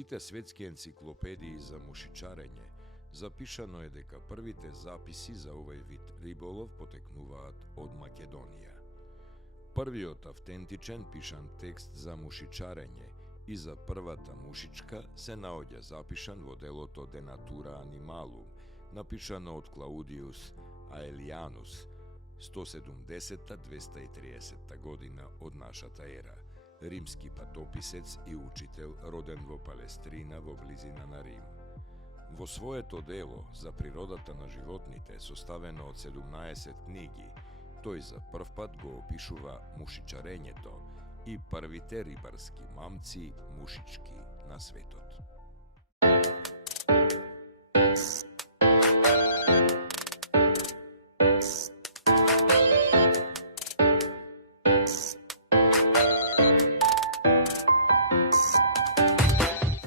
сите светски енциклопедии за мушичарење запишано е дека првите записи за овој вид риболов потекнуваат од Македонија. Првиот автентичен пишан текст за мушичарење и за првата мушичка се наоѓа запишан во делото De Natura Animalum, напишано од Клаудиус Аелианус, 170-230 година од нашата ера, римски патописец и учител роден во Палестрина во близина на Рим. Во своето дело за природата на животните, составено од 17 книги, тој за прв пат го опишува мушичарењето и првите рибарски мамци мушички на светот.